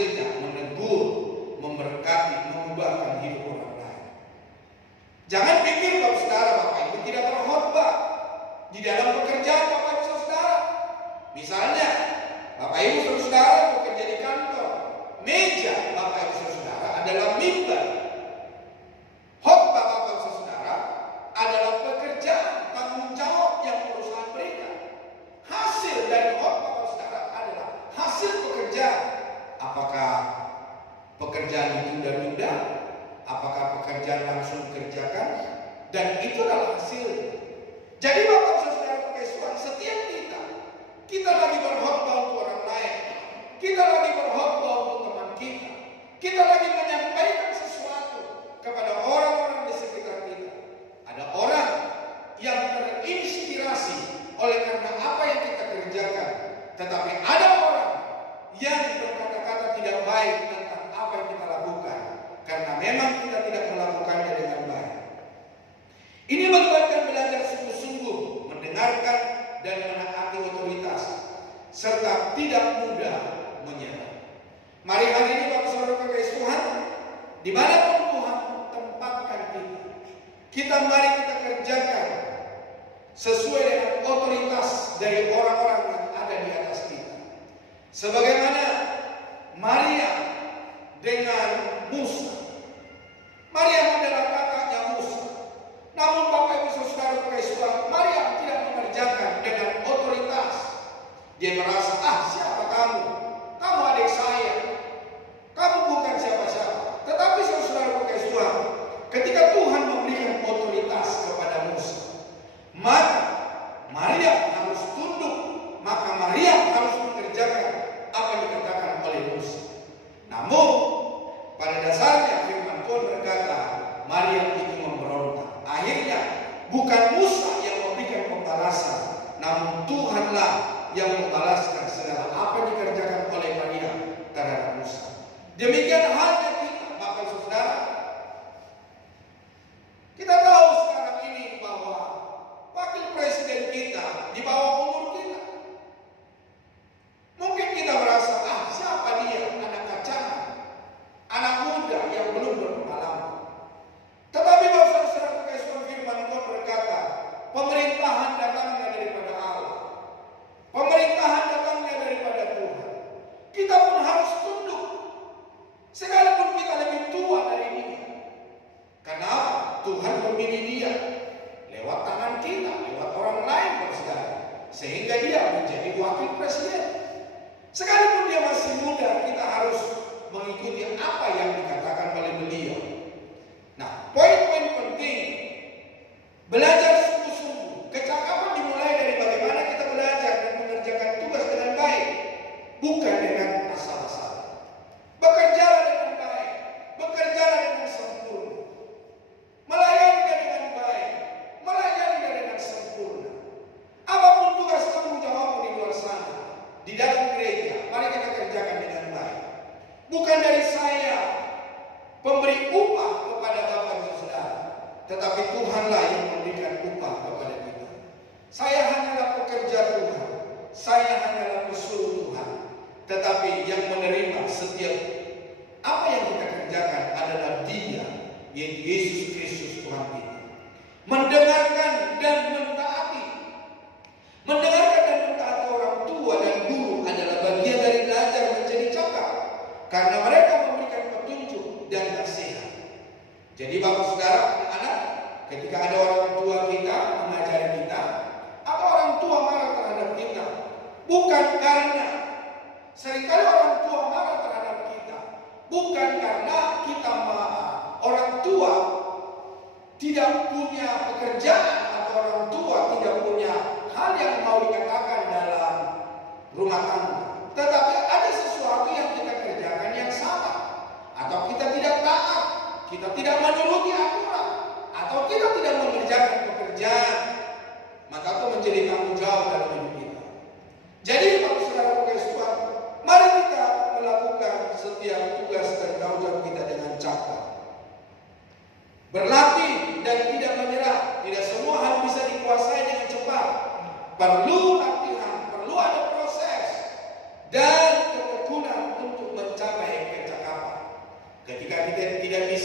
hasilnya menegur, memberkati, mengubahkan hidup orang lain. Jangan pikir Bapak Saudara, Bapak Ibu tidak berkhotbah di dalam pekerjaan Bapak Ibu Saudara. Misalnya, Bapak Ibu Saudara bekerja di kantor, meja Bapak Ibu Saudara adalah mimbar. Khotbah Bapak Ibu Saudara adalah pekerjaan, tanggung jawab yang perusahaan berikan. Hasil dari khotbah Bapak Saudara adalah hasil pekerjaan. Apakah pekerjaan ditunda-tunda? Apakah pekerjaan langsung dikerjakan? Dan itu adalah hasil. Jadi Bapak Saudara Tuhan, setiap kita lagi berkhotbah untuk orang lain, kita lagi berkhotbah untuk teman kita lagi menyampaikan sesuatu kepada orang-orang di sekitar kita. Ada orang yang terinspirasi oleh karena apa yang kita kerjakan, tetapi ada orang yang berkata-kata tidak baik tentang apa yang kita lakukan karena memang kita tidak melakukannya dengan baik. Ini melibatkan belajar sungguh-sungguh mendengarkan dan menaati otoritas serta tidak mudah menyerah. Mari hari ini Bapak Saudara kekasih Tuhan, dimanapun Tuhan tempatkan kita mari kita kerjakan sesuai dengan otoritas dari orang-orang yang ada di atas kita. Sebagaimana Maria dengan Musa. Maria adalah kakaknya Musa. Namun Bapak Ibu Saudara kekasih Tuhan, Maria tidak mengerjakan dengan otoritas. Dia merasa, siapa kamu? Kamu adik saya. Kamu bukan siapa-siapa. Tetapi saudara kekasih Tuhan, ketika Tuhan memberikan otoritas kepada Musa, maka Maria harus tunduk. Maka Maria harus mengerjakan apa yang dikatakan oleh Musa. Namun pada dasarnya firman Tuhan berkata, Maria itu memberontak. Akhirnya bukan Musa yang memberikan pembalasan, namun Tuhanlah yang membalaskan segala apa yang dikerjakan oleh Maria terhadap Musa. Demikian halnya kita, Bapak Ibu Saudara. Kita tahu sekarang ini bahwa wakil presiden kita di bawah umur kita. Mungkin kita merasa, siapa dia? Anak kacangan, anak muda yang belum berpengalaman. Tetapi Bapak Saudara kekasih firman Tuhan berkata, pemerintahan datangnya daripada Allah. Pemerintahan datangnya daripada Tuhan. Kita pun harus tunduk. Sekalipun kita lebih tua dari dia. Kenapa? Tuhan memilih dia lewat tangan kita, lewat orang lain bersaudara, sehingga dia menjadi wakil presiden. Sekalipun dia masih muda, kita harus mengikuti apa yang dikatakan oleh beliau. Nah, poin-poin penting belajar sungguh-sungguh. Kecakapan dimulai dari bagaimana kita belajar dan mengerjakan tugas dengan baik, bukan dengan asal-asalan. Bekerjalah dengan baik, bekerjalah dengan sempurna, melayaninya dengan baik, melayaninya dengan sempurna. Apapun tugas tanggung jawabmu di luar sana, di dalam gereja, mari kita kerjakan dengan baik. Bukan dari saya pemberi upah kepada Bapak Ibu Saudara, tetapi Tuhanlah yang memberikan upah kepada kita. Saya hanyalah pekerja Tuhan, saya hanyalah pesuruh Tuhan, tetapi yang menerima setiap apa yang kita kerjakan adalah Dia, yaitu Yesus Kristus Tuhan kita. Mendengarkan dan mentaati. Mendengarkan dan mentaati orang tua dan guru adalah bagian dari belajar menjadi cakap, karena mereka memberikan petunjuk dan nasihat. Jadi Bapak Saudara, anak-anak, ketika ada orang tua kita mengajari kita, atau orang tua marah terhadap kita, bukan karena seringkali orang tua marah terhadap kita, bukan karena kita orang tua tidak punya pekerjaan atau orang tua tidak punya hal yang mau dikatakan dalam rumah tangga, tetapi ada sesuatu yang kita kerjakan yang salah, atau kita tidak taat, kita tidak menuruti aturan, atau kita tidak mengerjakan pekerjaan, maka itu menjadi tanggung jawab dalam hidup kita. Jadi Bapak Saudara kekasih Tuhan, mari kita melakukan setiap tugas dan tanggung jawab kita dengan cakap, berlatih dan tidak menyerah. Tidak semua hal bisa dikuasai dengan cepat. Perlu latihan, perlu ada proses dan ketekunan untuk mencapai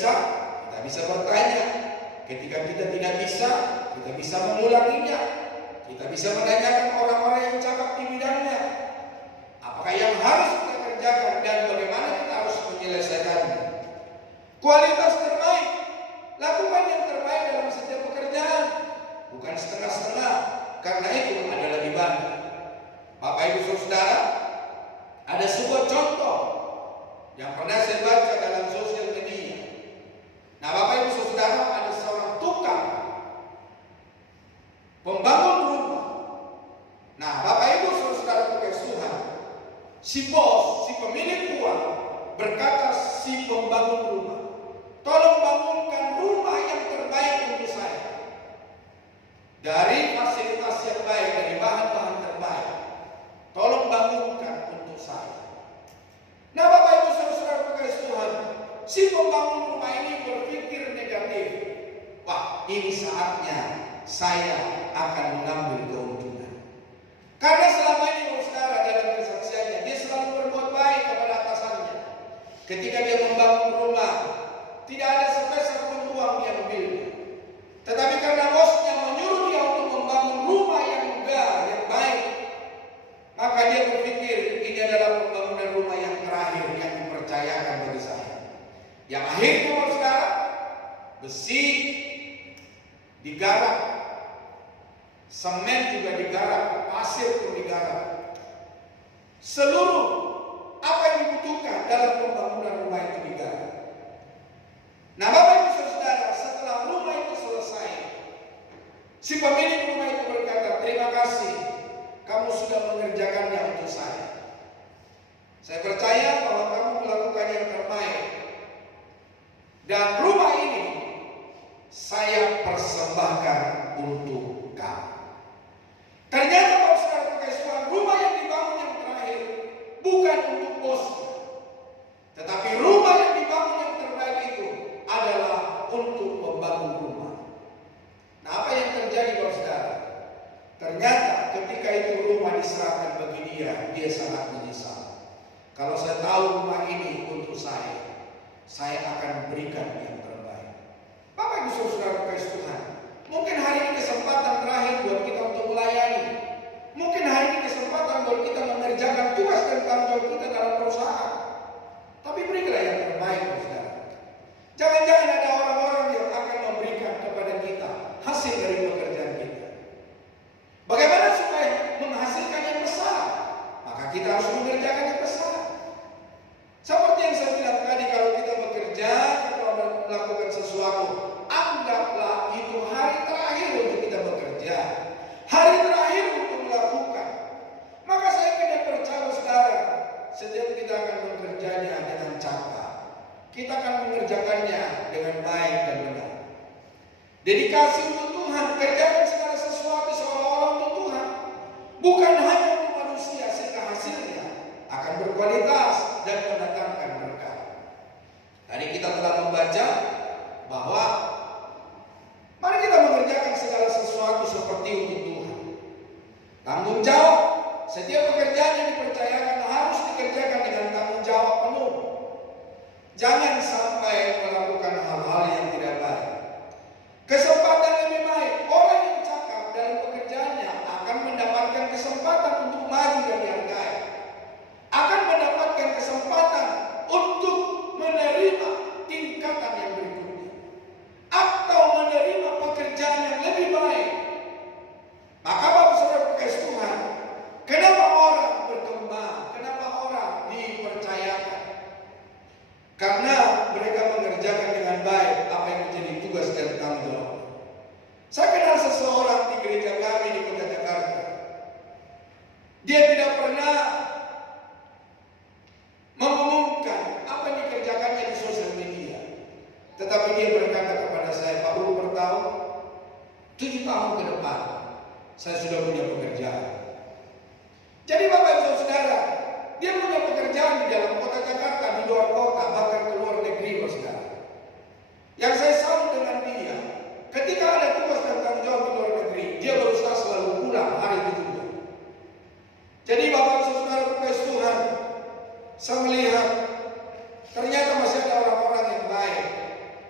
kita bisa bertanya. Ketika kita tidak bisa, kita bisa mengulanginya. Kita bisa menanyakan orang-orang yang cakap di bidangnya. Apakah yang harus kita kerjakan dan bagaimana kita harus menyelesaikannya. Kualitas terbaik, lakukan yang terbaik dalam setiap pekerjaan, bukan setengah-setengah, karena itu ada lebih banyak. Bapak Ibu Saudara, ada sebuah contoh yang pernah saya baca dalam sosial media. Nah, Bapak Ibu Saudara, ada seorang tukang pembangun rumah. Nah, Bapak Ibu Saudara kasih Tuhan, si bos, si pemilik uang berkata si pembangun rumah, tolong bangunkan rumah yang terbaik untuk saya. Dari fasilitas yang baik, dari bahan-bahan terbaik. Tolong bangunkan untuk saya. Nah, Bapak Ibu Saudara kasih Tuhan, si pembangun rumah ini berpikir negatif. Wah, ini saatnya saya akan mengambil keuntungan. Karena selama ini saudara dalam kesaksiannya, dia selalu berbuat baik kepada atasannya. Ketika dia membangun rumah, tidak ada sepeser pun uang yang ambilnya. Tetapi karena bosnya menyuruh dia untuk membangun rumah yang megah, yang baik, maka dia berpikir ini adalah pembangunan rumah yang terakhir yang dipercayakan bagi saya. Yang akhirnya saudara, besi digarap, semen juga digarap, pasir pun digarap. Seluruh apa yang dibutuhkan dalam pembangunan rumah itu digarap. Nah, Bapak Ibu Saudara, setelah rumah itu selesai, si pemilik rumah itu berkata, terima kasih, kamu sudah mengerjakannya untuk saya. Saya percaya bahwa kamu melakukan yang terbaik. Dan rumah ini saya persembahkan untuk kamu. Ternyata Bapak Saudara kasih Tuhan, rumah yang dibangun yang terakhir bukan untuk bosnya, tetapi rumah yang dibangun yang terbaik itu adalah untuk membangun rumah. Nah, apa yang terjadi Bapak Saudara? Ternyata ketika itu rumah diserahkan bagi dia sangat menyesal. Kalau saya tahu rumah ini untuk saya akan berikan yang terbaik. Bapak Ibu Saudara kasih Tuhan, mungkin hari ini kesempatan terakhir buat kita untuk melayani. Mungkin hari ini kesempatan buat kita mengerjakan tugas dan tanggung jawab kita dalam perusahaan. Tapi berikanlah yang terbaik, saudara. Jangan-jangan ada orang-orang yang akan memberikan kepada kita hasil dari pekerjaan kita. Bagaimana supaya menghasilkan yang besar? Maka kita harus mengerjakan yang besar. Seperti yang saya bilang tadi, kalau kita bekerja atau melakukan sesuatu, anggaplah itu hari terakhir untuk kita bekerja, hari terakhir untuk melakukan. Maka saya tidak percaya saudara, setiap kita akan bekerjanya dengan cakap, kita akan mengerjakannya dengan baik dan benar. Dedikasi untuk Tuhan, kerjakan segala sesuatu seolah-olah untuk Tuhan, bukan hanya untuk manusia, sehingga hasilnya akan berkualitas dan mendatangkan berkah. Tadi kita telah membaca bahwa mari kita mengerjakan segala sesuatu seperti untuk Tuhan. Tanggung jawab, setiap pekerjaan yang dipercayakan harus dikerjakan dengan tanggung jawab penuh. Jangan sampai melakukan hal-hal yang tidak baik. Kesempatan lebih baik, orang yang cakap dalam pekerjaannya akan mendapatkan kesempatan untuk maju dan dihargai. Akan mendapatkan kesempatan untuk menerima tingkatan yang berikutnya, atau menerima pekerjaan yang lebih baik. Maka Bapak Saudara kasih Tuhan, kenapa orang berkembang? Kenapa orang dipercayakan? Karena mereka mengerjakan dengan baik apa yang menjadi tugas dan tanggung jawab. Saya kenal seseorang di gereja kami di Kota Jakarta. Dia tidak pernah mengumumkan apa yang dikerjakannya di sosial media. Tetapi dia berkata kepada saya, Pak Ulu bertahu, 7 tahun ke depan saya sudah punya pekerjaan. Jadi Bapak Ibu Saudara, dia punya pekerjaan di dalam Kota Jakarta, di luar kota, bahkan ke luar negeri, Saudara. Yang saya salut dengan dia, ketika ada tugas dan tanggung jawab di luar negeri, dia berusaha selalu pulang hari itu juga. Jadi Bapak Ibu Saudara kasih Tuhan, saya melihat ternyata masih ada orang-orang yang baik,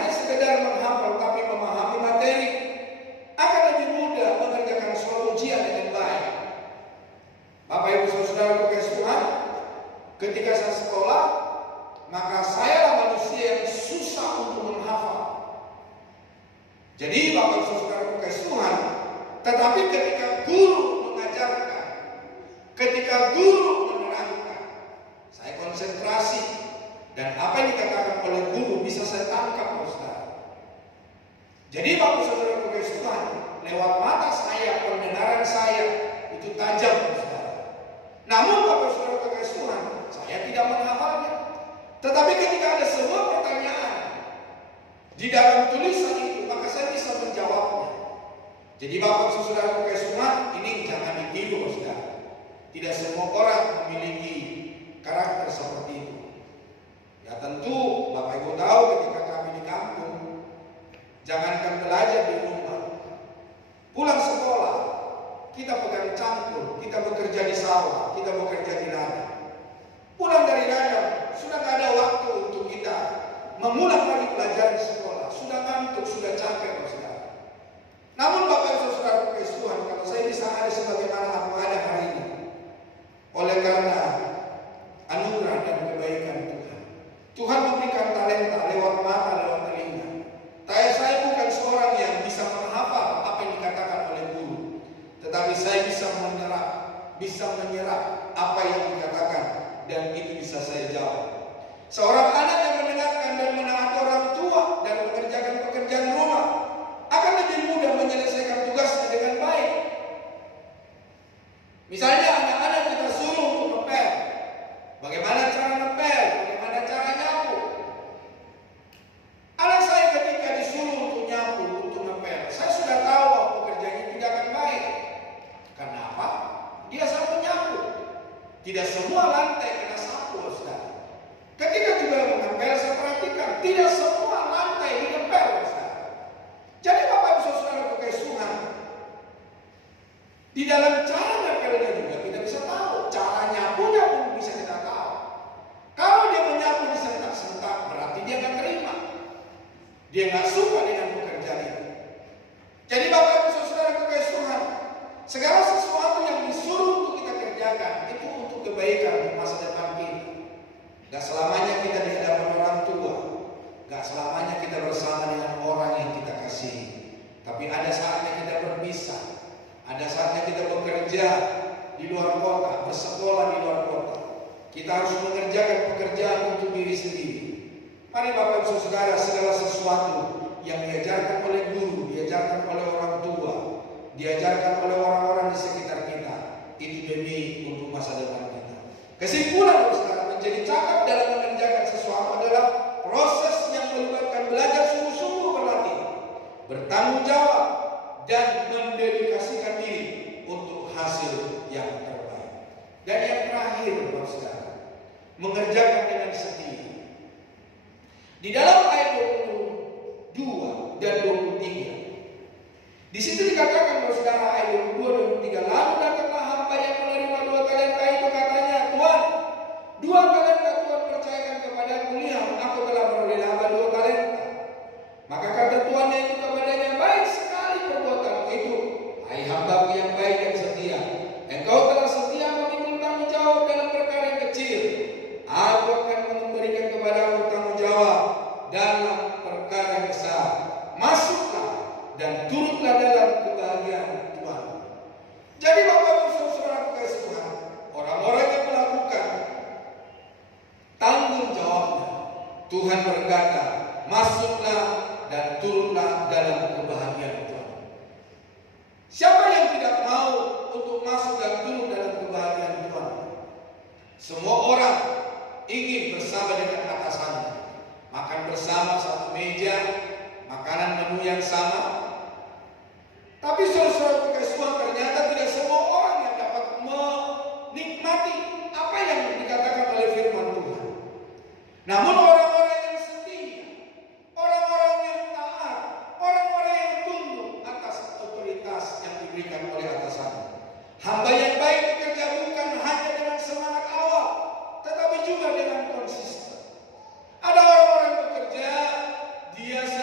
hanya sekedar menghafal tapi memahami materi, akan lebih mudah mengerjakan suatu ujian dengan baik. Bapak Ibu Saudara kasih Tuhan, ketika saya sekolah, maka saya manusia yang susah untuk menghafal. Jadi Bapak Ibu Saudara kasih Tuhan, tetapi ketika guru mengajarkan, ketika guru menerangkan, saya konsentrasi dan apa yang dikatakan oleh guru bisa saya tangkap, Saudara. Jadi Bapak Saudara kasih Tuhan, lewat mata saya, pendengaran saya itu tajam, Saudara. Namun Bapak Saudara kasih Tuhan, saya tidak menghafalnya. Tetapi ketika ada sebuah pertanyaan di dalam tulisan itu, maka saya bisa menjawabnya. Jadi Bapak Saudara kasih Tuhan, ini jangan ditiru, Saudara. Tidak semua orang memiliki karakter seperti itu. Ya tentu Bapak Ibu tahu ketika kami di kampung, jangankan belajar di rumah, pulang sekolah, kita pegang cangkul, kita bekerja di sawah, kita bekerja di ladang. Pulang dari ladang, sudah tidak ada waktu untuk kita mengulang lagi pelajaran di sekolah. Sudah ngantuk, sudah capek, Saudara. Namun Bapak Ibu Saudara kasih Tuhan, kalau saya bisa ada sebagaimana aku ada hari ini, oleh karena anugerah dan kebaikan Tuhan. Tuhan memberikan talenta lewat mata, lewat telinga. Saya bukan seorang yang bisa menghafal apa yang dikatakan oleh guru, tetapi saya bisa menyerap apa yang dikatakan, dan itu bisa saya jawab. Seorang anak yang mendengarkan dan menaati orang tua dan mengerjakan pekerjaan rumah akan lebih mudah menyelesaikan tugasnya dengan baik. Misalnya anak-anak kita suruh untuk ngepel, bagaimana cara ngepel, bagaimana cara nyapu. Anak saya ketika disuruh untuk nyapu, untuk ngepel, saya sudah tahu bahwa pekerjaannya tidak akan baik. Kenapa? Dia salah menyapu. Tidak semua lantai kena sapu, Saudara. Ketika juga mengepel, saya perhatikan tidak semua lantai digepel, Saudara. Jadi Bapak Ibu Saudara kasih Tuhan, di dalam cara ngepelnya juga kita bisa tahu, cara nyapunya pun bisa kita tahu. Kalau dia menyapu disentak-sentak, berarti dia nggak terima. Dia nggak suka dengan pekerjaan itu. Jadi Bapak Ibu Saudara kasih Tuhan, segala sesuatu yang disuruh untuk kita kerjakan itu untuk kebaikan masa depan kita. Gak selamanya kita di hadapan orang tua, gak selamanya kita bersama dengan orang yang kita kasihi. Tapi ada saatnya kita berpisah, ada saatnya kita bekerja di luar kota, bersekolah di luar kota. Kita harus mengerjakan pekerjaan untuk diri sendiri. Mari Bapak Ibu Saudara, segala sesuatu yang diajarkan oleh guru, diajarkan oleh orang tua, diajarkan oleh orang-orang di sekitar kita, itu demi untuk masa depan kita. Kesimpulan Saudara, menjadi cakap dalam mengerjakan sesuatu adalah proses yang melibatkan belajar sungguh-sungguh berlatih, bertanggung jawab, dan mendedikasikan diri untuk hasil yang terbaik. Dan yang terakhir, Saudara, mengerjakan dengan setia. Di dalam ayat 22 dan 23, di situ dikatakan, Saudara, ayat 22 dan 23, lalu datanglah hamba yang menerima 2 talenta itu, katanya, Tuhan, 2 talenta Tuhan percayakan kepadaku, lihat, aku telah beroleh laba 2 talenta. Maka kata Tuhannya itu kepadanya, baik sekali perbuatanmu itu, hai hambaku yang baik dan setia. Engkau telah setia memikul tanggung jawab dalam perkara yang kecil. Aku akan memberikan kepadamu tanggung jawab dalam perkara yang besar. Masuklah dan turutlah dalam kebahagiaan Tuhan. Jadi Bapak Ibu Saudara kasih Tuhan, orang-orang yang melakukan tanggung jawabnya, Tuhan berkata, masuklah dan turutlah dalam kebahagiaan Tuhan. Siapa yang tidak mau untuk masuk dan turut dalam kebahagiaan Tuhan? Semua orang ingin bersama dengan atasannya, makan bersama satu meja, makanan menu yang sama. Tapi saudara kasih Tuhan, ternyata tidak semua orang yang dapat menikmati apa yang dikatakan oleh firman Tuhan. Namun orang-orang yang setia, orang-orang yang taat, orang-orang yang tunduk atas otoritas yang diberikan oleh atasannya. Hamba yang baik bekerja bukan hanya dengan semangat awal, tetapi juga dengan konsisten. Ada orang-orang bekerja, dia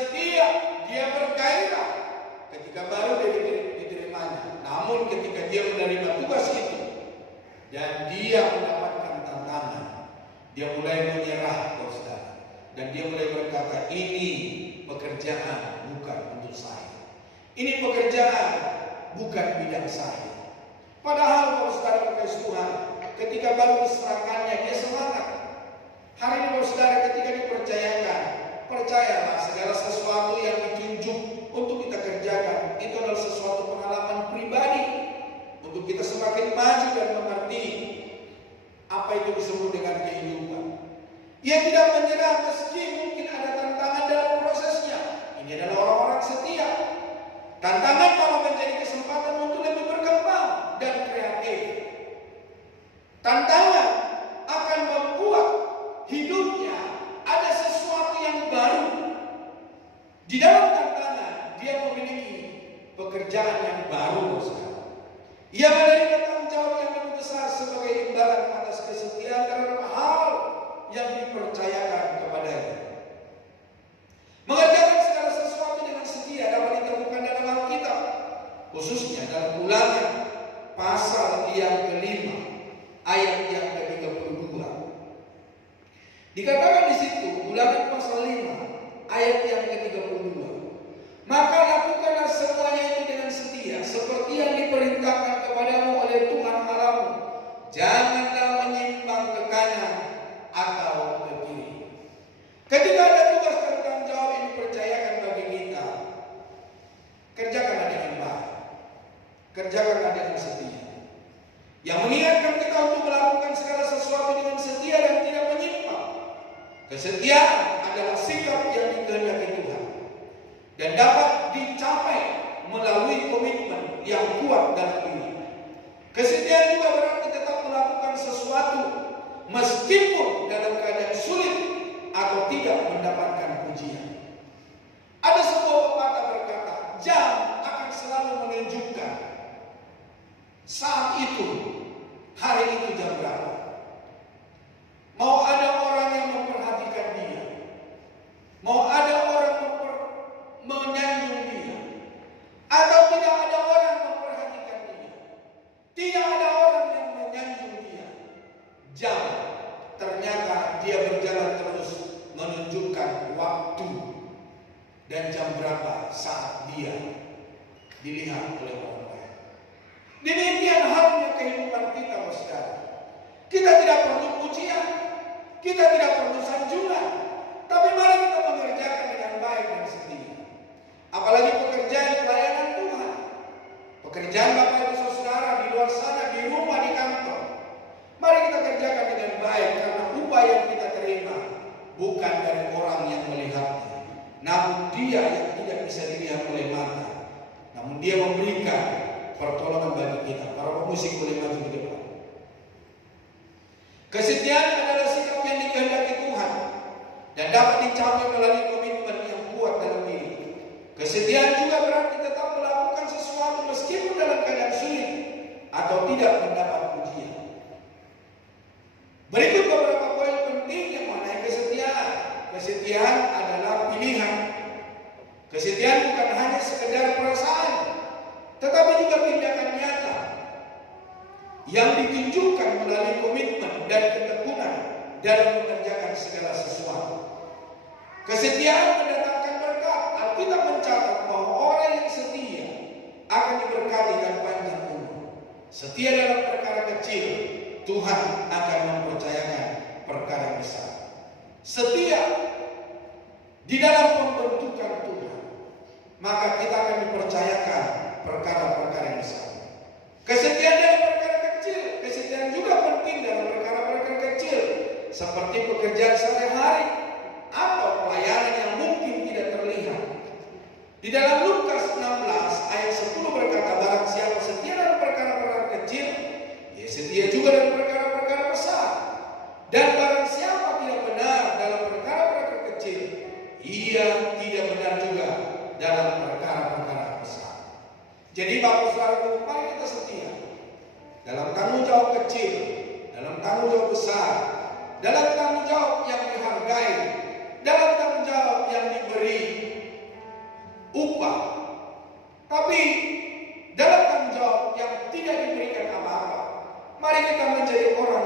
dia bergairah ketika baru diterimanya. Namun ketika dia menerima tugas itu dan dia mendapatkan tantangan, dia mulai menyerah, saudara. Dan dia mulai berkata, ini pekerjaan bukan untuk saya. Ini pekerjaan bukan bidang saya. Padahal saudara kasih Tuhan, ketika baru diserahkannya dia semangat. Hari ini saudara, ketika dipercayakan, percayalah segala sesuatu yang ditunjuk untuk kita kerjakan itu adalah sesuatu pengalaman pribadi untuk kita semakin maju dan mengerti apa itu disebut dengan kehidupan. Ia tidak menyerah meski mungkin ada tantangan dalam prosesnya. Ini adalah orang-orang setia. Tantangan malah menjadi kesempatan untuk lebih berkembang dan kreatif. Tantangan akan membuat hidupnya ada sesuatu yang baru. Di dalam tantangan dia memiliki pekerjaan yang baru. Ia menerima tanggung jawab yang lebih besar sebagai imbalan atas kesetiaan terhadap hal yang dipercayakan kepadanya. Mengerjakan segala sesuatu dengan setia dapat ditemukan dalam Alkitab, khususnya dalam Ulangan pasal yang ke-5 ayat yang ke-32. Dikatakan di situ, Ulangan pasal 5 ayat yang ke-32. Maka lakukanlah semuanya itu dengan setia, seperti yang diperintahkan kepadamu oleh Tuhan Allahmu. Janganlah menyimpang ke kanan atau ke kiri. Ketika ada tugas dan tanggung jawab yang dipercayakan bagi kita, kerjakanlah dengan baik, kerjakanlah dengan setia. Yang mengingatkan kita untuk melakukan segala sesuatu dengan setia dan tidak menyimpang. Kesetiaan adalah sikap yang dikehendaki Tuhan dan dapat dicapai melalui komitmen yang kuat dalam diri. Kesetiaan juga berarti tetap melakukan sesuatu meskipun dalam keadaan sulit atau tidak mendapatkan pujian. Ada sebuah pepatah berkata, jam akan selalu menunjukkan saat itu, hari itu jam berapa. Mau ada orang yang memperhatikan dia, mau ada orang menyanjung dia, atau tidak ada orang memperhatikan dia, tidak ada orang yang menyanjung dia, jam ternyata dia berjalan terus menunjukkan waktu dan jam berapa saat dia dilihat oleh orang lain. Demikian halnya kehidupan kita, saudara. Kita tidak perlu pujian, kita tidak perlu sanjungan, tapi mari kita mengerjakan dengan baik dan setia. Apalagi pekerjaan pelayanan Tuhan, pekerjaan Bapak Ibu Saudara di luar sana, di rumah, di kantor. Mari kita kerjakan dengan baik, karena upah yang kita terima bukan dari orang yang melihatnya, namun Dia yang tidak bisa dilihat oleh mata, namun Dia memberikan pertolongan bagi kita. Para pemusik boleh maju ke depan. Kesetiaan adalah sikap yang dikehendaki Tuhan dan dapat dicapai melalui komitmen yang kuat dalam diri. Kesetiaan juga berarti tetap melakukan sesuatu meskipun dalam keadaan sulit atau tidak mendapat pujian. Berikut beberapa poin penting yang mengenai kesetiaan. Kesetiaan adalah pilihan. Kesetiaan bukan hanya sekedar perasaan, tetapi juga tindakan nyata yang ditunjukkan melalui komitmen dan ketekunan dalam mengerjakan segala sesuatu. Kesetiaan mendatangkan berkat. Alkitab mencatat bahwa orang yang setia akan diberkati dan panjang umur. Setia dalam perkara kecil, Tuhan akan mempercayakan perkara besar. Setia di dalam pembentukan Tuhan, maka kita akan dipercayakan perkara-perkara yang besar. Kesetiaan dalam perkara kecil, kesetiaan juga penting dalam perkara-perkara kecil, seperti pekerjaan sehari-hari atau pelayanan yang mungkin tidak terlihat. Di dalam Lukas 16 ayat 10 berkata, barang siapa setia dalam perkara-perkara kecil, ia setia juga dalam perkara-perkara besar. Dan barang siapa tidak benar dalam perkara-perkara kecil, ia tidak benar juga dalam perkara-perkara besar. Jadi Bapak Saudara, mari kita setia dalam tanggung jawab kecil, dalam tanggung jawab besar, dalam tanggung jawab yang dihargai, dalam tanggung jawab yang diberi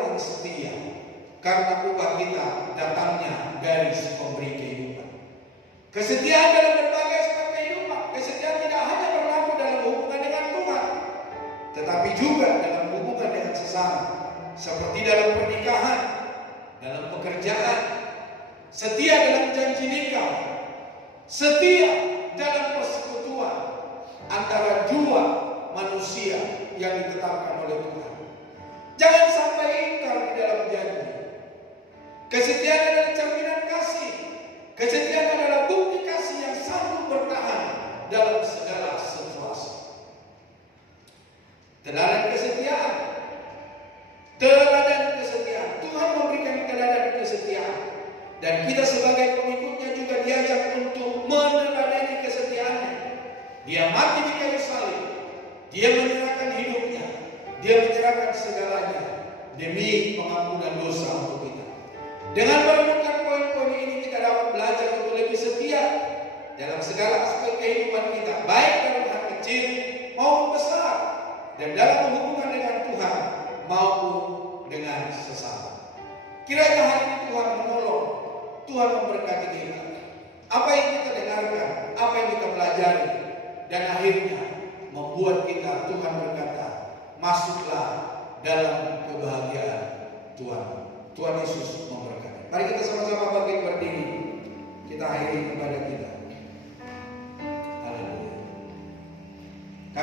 yang setia, karena upah kita datangnya dari si pemberi kehidupan. Kesetiaan dalam berbagai aspek kehidupan. Kesetiaan tidak hanya berlaku dalam hubungan dengan Tuhan, tetapi juga dalam hubungan dengan sesama, seperti dalam pernikahan, dalam pekerjaan, setia dalam janji nikah, setia dalam persekutuan antara dua manusia yang ditetapkan oleh Tuhan. Jangan sampai ingkar di dalam janji. Kesetiaan adalah cerminan kasih. Kesetiaan adalah bukti kasih yang sanggup bertahan dalam segala situasi. Teladan kesetiaan. Teladan kesetiaan. Tuhan memberikan teladan kesetiaan. Dan kita sebagai pengikutnya juga diajak untuk meneladani kesetiaannya. Dia mati di kayu salib. Dia menyerahkan hidupnya. Dia menyerahkan segalanya demi pengampunan dosa untuk kita. Dengan merenungkan poin-poin ini, kita dapat belajar untuk lebih setia dalam segala aspek kehidupan kita, baik dalam hal kecil maupun besar, dan dalam hubungan dengan Tuhan maupun dengan sesama. Kiranya hari ini Tuhan menolong, Tuhan memberkati kita. Apa yang kita dengarkan, apa yang kita pelajari, dan akhirnya membuat kita, Tuhan berkata, masuklah dalam kebahagiaan Tuhan. Tuhan Yesus memberkati. Mari kita sama-sama bangkit berdiri. Kita akhiri kepada kita.